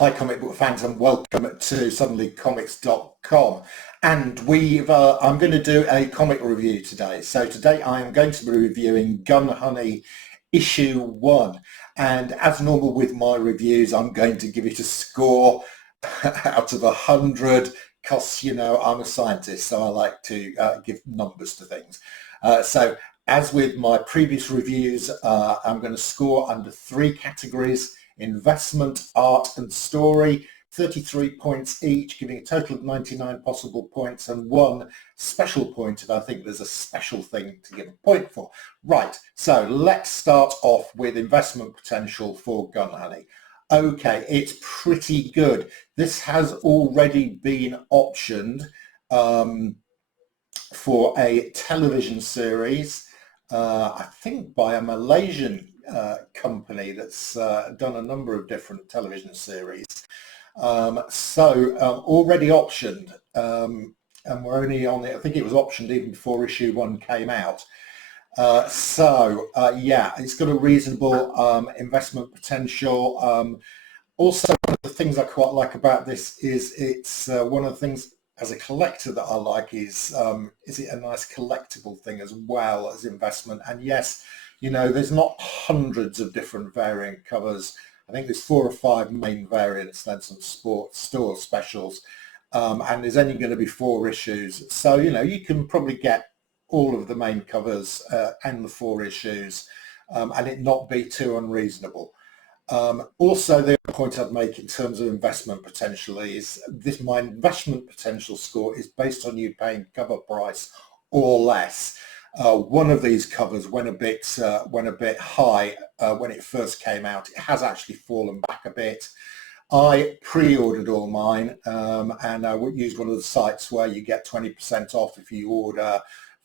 Hi comic book fans, and welcome to suddenlycomics.com. And I'm going to do a comic review today. So today I am going to be reviewing Gun Honey issue 1. And as normal with my reviews, I'm going to give it a score out of 100 because, you know, I'm a scientist, so I like to give numbers to things. So as with my previous reviews, I'm going to score under 3 categories: investment, art and story, 33 points each, giving a total of 99 possible points and 1 special point if I think there's a special thing to give a point for. Right, so let's start off with investment potential for Gun Honey. Okay, it's pretty good. This has already been optioned for a television series, I think by a Malaysian company that's done a number of different television series. Already optioned, and we're only on it. I think it was optioned even before issue 1 came out. Yeah, it's got a reasonable investment potential. Also, one of the things I quite like about this is it's one of the things as a collector that I like is it a nice collectible thing as well as investment? And yes, you know, there's not hundreds of different variant covers. I think there's 4 or 5 main variants, then some store specials, and there's only going to be 4 issues. So, you know, you can probably get all of the main covers and the 4 issues and it not be too unreasonable. Also, the other point I'd make in terms of investment potential is my investment potential score is based on you paying cover price or less. One of these covers went a bit high when it first came out. It has actually fallen back a bit. I pre-ordered all mine and I used one of the sites where you get 20% off if you order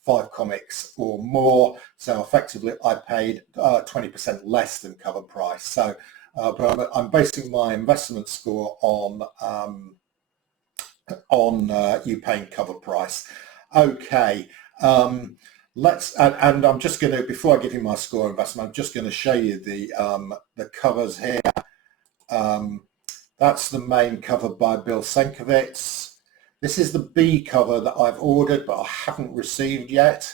5 comics or more. So effectively I paid 20% less than cover price. So but I'm basing my investment score on you paying cover price. Okay. And I'm just going to, before I give you my score investment, I'm just going to show you the covers here. That's the main cover by Bill Sienkiewicz. This is the B cover that I've ordered but I haven't received yet.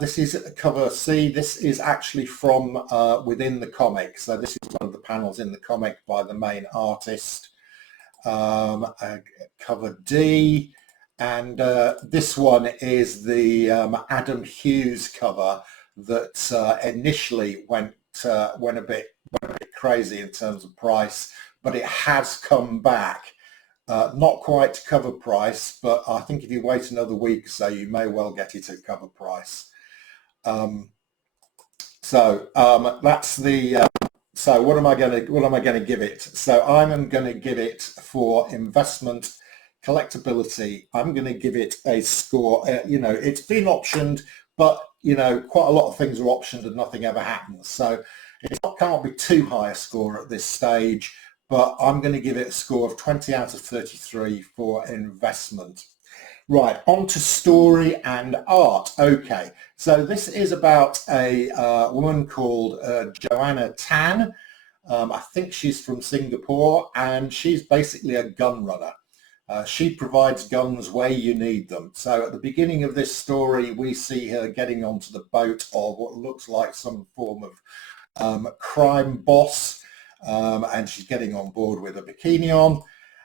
This is cover C. This is actually from within the comic. So this is one of the panels in the comic by the main artist. Cover D. And this one is the Adam Hughes cover that initially went a bit crazy in terms of price, but it has come back. Not quite to cover price, but I think if you wait another week or so, you may well get it at cover price. That's the. So what am I going to give it? So I'm going to give it for investment collectability. I'm going to give it a score. You know, it's been optioned, but you know, quite a lot of things are optioned and nothing ever happens. So it can't be too high a score at this stage. But I'm going to give it a score of 20 out of 33 for investment. Right, on to story and art. Okay, so this is about a woman called Joanna Tang. I think she's from Singapore, and she's basically a gun runner. She provides guns where you need them. So at the beginning of this story, we see her getting onto the boat of what looks like some form of crime boss. And she's getting on board with a bikini on,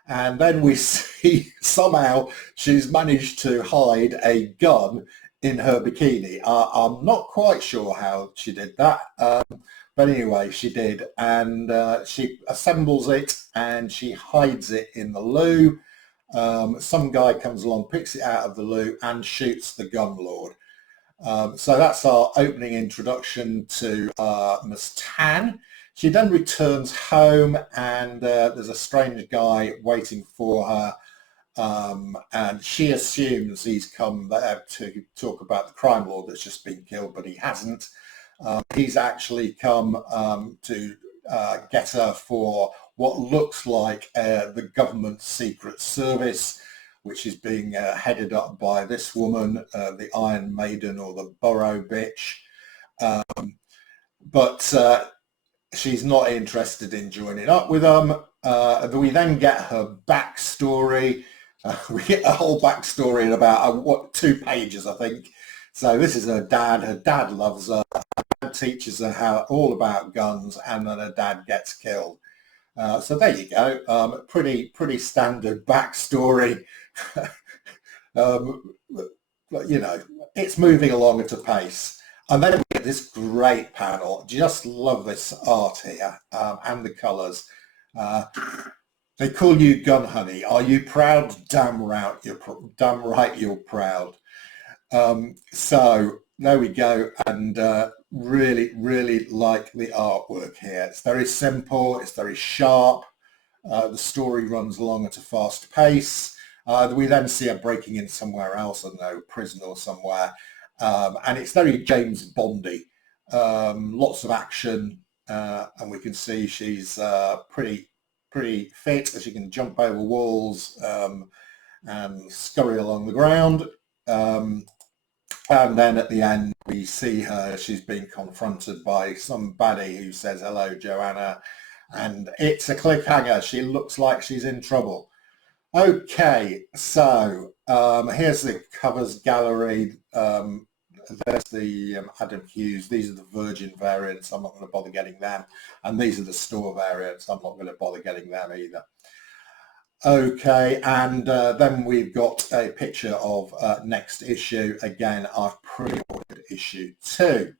and then we see somehow she's managed to hide a gun in her bikini. I'm not quite sure how she did that, but anyway, she did, and she assembles it and she hides it in the loo. Some guy comes along, picks it out of the loo and shoots the gun lord. So that's our opening introduction to Miss Tan. She then returns home and there's a strange guy waiting for her, and she assumes he's come there to talk about the crime lord that's just been killed, but he hasn't. He's actually come to get her for what looks like the government secret service, which is being headed up by this woman, the Iron Maiden or the Burrow Bitch. But she's not interested in joining up with them. We then get her backstory. We get a whole backstory in about 2 pages, I think. So this is her dad. Her dad loves her. Her dad teaches her all about guns, and then her dad gets killed. So there you go. Pretty standard backstory. But, you know, it's moving along at a pace. And then we get this great panel. Just love this art here, and the colours. They call you Gun Honey. Are you proud? Damn right, you're proud. So there we go, and really like the artwork here. It's very simple. It's very sharp. The story runs along at a fast pace. We then see her breaking in somewhere else, I don't know, prison or somewhere. And it's very James Bondy. Lots of action, and we can see she's pretty fit, as she can jump over walls and scurry along the ground. And then at the end we see her, she's being confronted by some baddie who says, "Hello, Joanna," and it's a cliffhanger. She looks like she's in trouble. Okay, so here's the covers gallery. There's the Adam Hughes. These are the Virgin variants. I'm not going to bother getting them. And these are the store variants. I'm not going to bother getting them either. Okay, and then we've got a picture of next issue. Again, I've pre-ordered issue 2.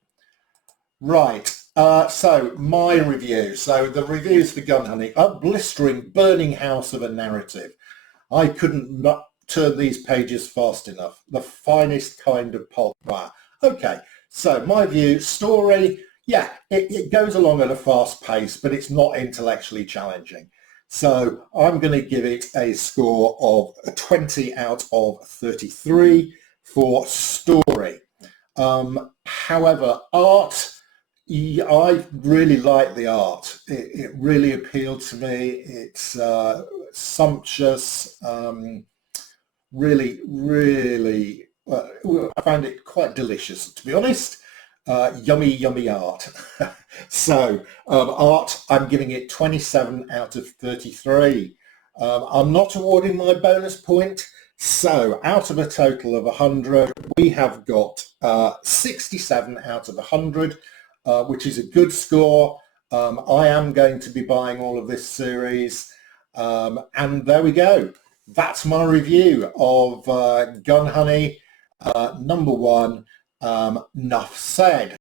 Right, so my review. So the reviews for Gun Honey. A blistering, burning house of a narrative. I couldn't turn these pages fast enough. The finest kind of pulp. Wow. Okay, so my view, story, yeah, it goes along at a fast pace, but it's not intellectually challenging. So I'm going to give it a score of 20 out of 33 for story. However, art, I really like the art. It really appealed to me. It's sumptuous, really, I found it quite delicious, to be honest. Yummy art. So art, I'm giving it 27 out of 33. I'm not awarding my bonus point. So out of a total of 100, we have got 67 out of 100, which is a good score. I am going to be buying all of this series. And there we go. That's my review of Gun Honey, number 1. Enough said.